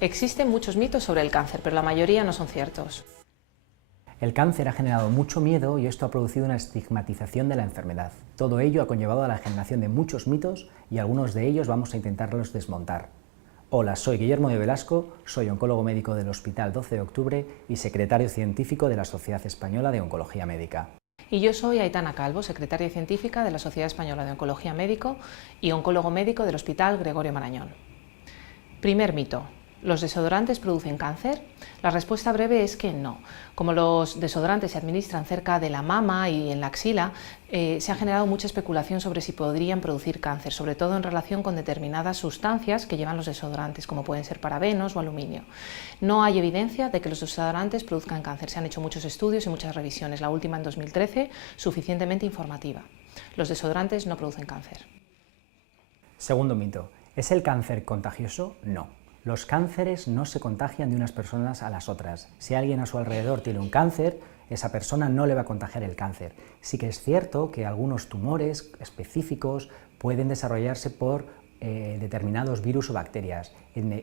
Existen muchos mitos sobre el cáncer, pero la mayoría no son ciertos. El cáncer ha generado mucho miedo y esto ha producido una estigmatización de la enfermedad. Todo ello ha conllevado a la generación de muchos mitos y algunos de ellos vamos a intentarlos desmontar. Hola, soy Guillermo de Velasco, soy oncólogo médico del Hospital 12 de Octubre y secretario científico de la Sociedad Española de Oncología Médica. Y yo soy Aitana Calvo, secretaria científica de la Sociedad Española de Oncología Médico y oncólogo médico del Hospital Gregorio Marañón. Primer mito. ¿Los desodorantes producen cáncer? La respuesta breve es que no. Como los desodorantes se administran cerca de la mama y en la axila, se ha generado mucha especulación sobre si podrían producir cáncer, sobre todo en relación con determinadas sustancias que llevan los desodorantes, como pueden ser parabenos o aluminio. No hay evidencia de que los desodorantes produzcan cáncer. Se han hecho muchos estudios y muchas revisiones, la última en 2013, suficientemente informativa. Los desodorantes no producen cáncer. Segundo mito. ¿Es el cáncer contagioso? No. Los cánceres no se contagian de unas personas a las otras. Si alguien a su alrededor tiene un cáncer, esa persona no le va a contagiar el cáncer. Sí que es cierto que algunos tumores específicos pueden desarrollarse por determinados virus o bacterias.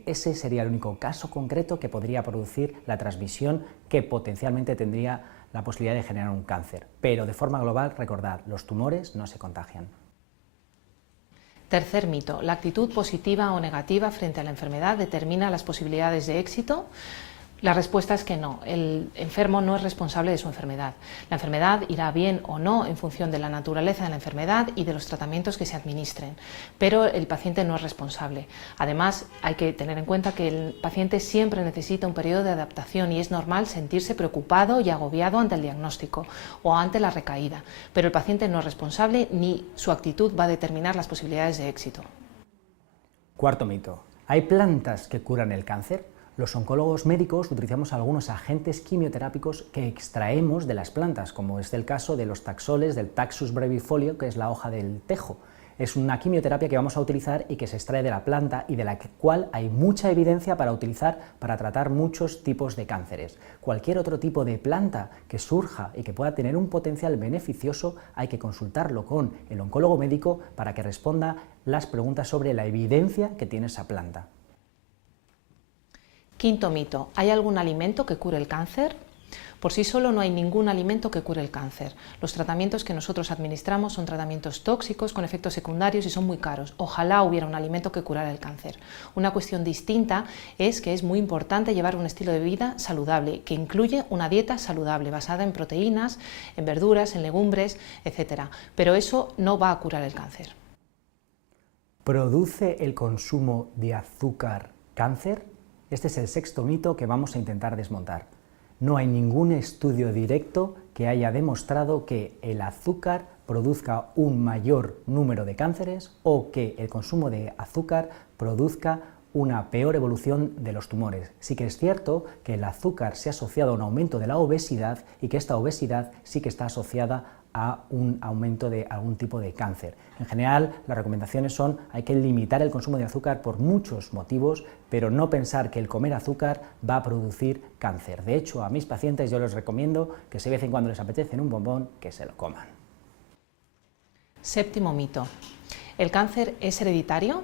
Ese sería el único caso concreto que podría producir la transmisión que potencialmente tendría la posibilidad de generar un cáncer. Pero de forma global, recordad, los tumores no se contagian. Tercer mito, ¿la actitud positiva o negativa frente a la enfermedad determina las posibilidades de éxito? La respuesta es que no, el enfermo no es responsable de su enfermedad. La enfermedad irá bien o no en función de la naturaleza de la enfermedad y de los tratamientos que se administren, pero el paciente no es responsable. Además, hay que tener en cuenta que el paciente siempre necesita un periodo de adaptación y es normal sentirse preocupado y agobiado ante el diagnóstico o ante la recaída, pero el paciente no es responsable ni su actitud va a determinar las posibilidades de éxito. Cuarto mito, ¿hay plantas que curan el cáncer? Los oncólogos médicos utilizamos algunos agentes quimioterápicos que extraemos de las plantas, como es el caso de los taxoles, del Taxus brevifolio, que es la hoja del tejo. Es una quimioterapia que vamos a utilizar y que se extrae de la planta y de la cual hay mucha evidencia para utilizar para tratar muchos tipos de cánceres. Cualquier otro tipo de planta que surja y que pueda tener un potencial beneficioso hay que consultarlo con el oncólogo médico para que responda las preguntas sobre la evidencia que tiene esa planta. Quinto mito, ¿hay algún alimento que cure el cáncer? Por sí solo no hay ningún alimento que cure el cáncer. Los tratamientos que nosotros administramos son tratamientos tóxicos con efectos secundarios y son muy caros. Ojalá hubiera un alimento que curara el cáncer. Una cuestión distinta es que es muy importante llevar un estilo de vida saludable, que incluye una dieta saludable basada en proteínas, en verduras, en legumbres, etc. Pero eso no va a curar el cáncer. ¿Produce el consumo de azúcar cáncer? Este es el sexto mito que vamos a intentar desmontar. No hay ningún estudio directo que haya demostrado que el azúcar produzca un mayor número de cánceres o que el consumo de azúcar produzca una peor evolución de los tumores. Sí que es cierto que el azúcar se ha asociado a un aumento de la obesidad y que esta obesidad sí que está asociada a un aumento de algún tipo de cáncer. En general, las recomendaciones son hay que limitar el consumo de azúcar por muchos motivos, pero no pensar que el comer azúcar va a producir cáncer. De hecho, a mis pacientes yo les recomiendo que si de vez en cuando les apetece un bombón, que se lo coman. Séptimo mito. ¿El cáncer es hereditario?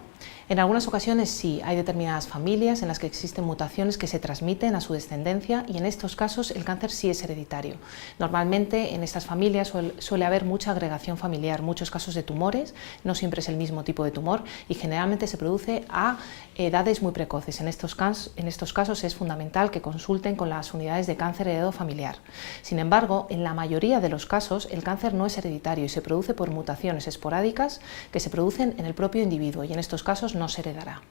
En algunas ocasiones sí, hay determinadas familias en las que existen mutaciones que se transmiten a su descendencia y en estos casos el cáncer sí es hereditario. Normalmente en estas familias suele haber mucha agregación familiar, muchos casos de tumores, no siempre es el mismo tipo de tumor y generalmente se produce a edades muy precoces. En estos casos es fundamental que consulten con las unidades de cáncer heredado familiar. Sin embargo, en la mayoría de los casos el cáncer no es hereditario y se produce por mutaciones esporádicas que se producen en el propio individuo y en estos casos no se heredará.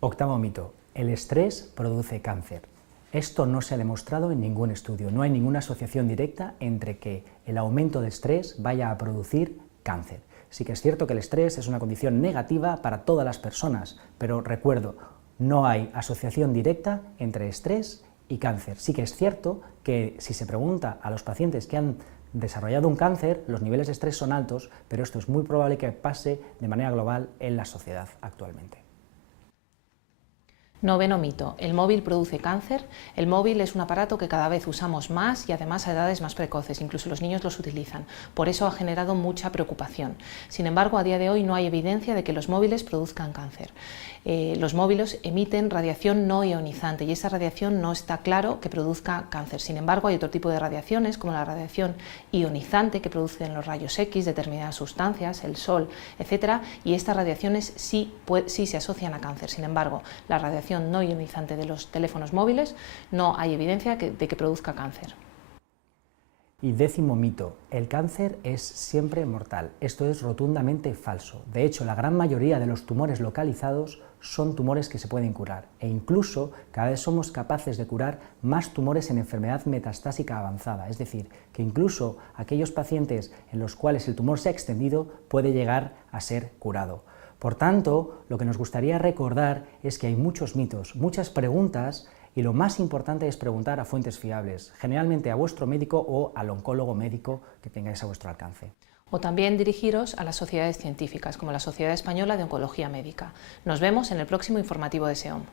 Octavo mito. El estrés produce cáncer. Esto no se ha demostrado en ningún estudio. No hay ninguna asociación directa entre que el aumento de estrés vaya a producir cáncer. Sí que es cierto que el estrés es una condición negativa para todas las personas, pero recuerdo, no hay asociación directa entre estrés y cáncer. Sí que es cierto que si se pregunta a los pacientes que han desarrollado un cáncer, los niveles de estrés son altos, pero esto es muy probable que pase de manera global en la sociedad actualmente. Noveno mito, el móvil produce cáncer. El móvil es un aparato que cada vez usamos más y además a edades más precoces, incluso los niños los utilizan. Por eso ha generado mucha preocupación. Sin embargo, a día de hoy no hay evidencia de que los móviles produzcan cáncer. Los móviles emiten radiación no ionizante y esa radiación no está claro que produzca cáncer. Sin embargo, hay otro tipo de radiaciones, como la radiación ionizante que producen los rayos X, determinadas sustancias, el sol, etc. Y estas radiaciones sí se asocian a cáncer. Sin embargo, la radiación no ionizante de los teléfonos móviles no hay evidencia de que produzca cáncer. Y décimo mito, el cáncer es siempre mortal. Esto es rotundamente falso. De hecho, la gran mayoría de los tumores localizados son tumores que se pueden curar e incluso cada vez somos capaces de curar más tumores en enfermedad metastásica avanzada, es decir, que incluso aquellos pacientes en los cuales el tumor se ha extendido puede llegar a ser curado. Por tanto, lo que nos gustaría recordar es que hay muchos mitos, muchas preguntas y lo más importante es preguntar a fuentes fiables, generalmente a vuestro médico o al oncólogo médico que tengáis a vuestro alcance. O también dirigiros a las sociedades científicas, como la Sociedad Española de Oncología Médica. Nos vemos en el próximo informativo de SEOM.